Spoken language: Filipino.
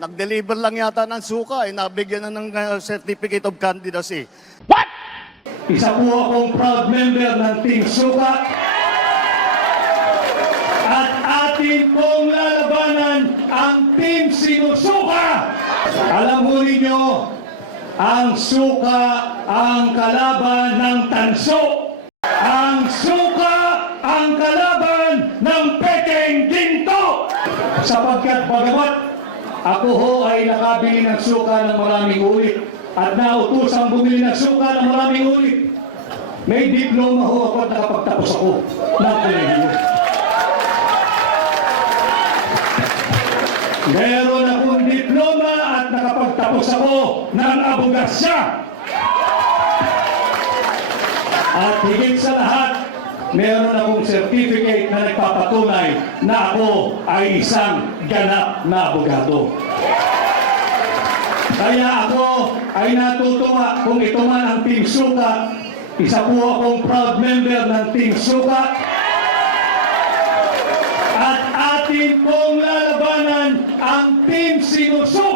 Nag-deliver lang yata ng suka, nabigyan na ng certificate of candidacy. Isa po akong proud member ng Team Suka. At atin pong lalabanan ang Team Sinusuka. Alam mo ninyo, ang suka ang kalaban ng tanso. Ang suka ang kalaban ng pekeng ginto. Sapagkat bagamat ako ho ay nakabili ng suka ng maraming ulit at nautosang bumili ng suka ng maraming ulit, may diploma ho ako at nakapagtapos ako ng kolehiyo. Meron akong diploma at nakapagtapos ako ng abogasya. At higit sa lahat, meron akong certificate na nagpapatunay na ako ay isang ganap na abogado. Kaya ako ay natutuwa kung ito man ang Team Suka. Isa po akong proud member ng Team Suka. At atin pong lalabanan ang Team Sinusuka.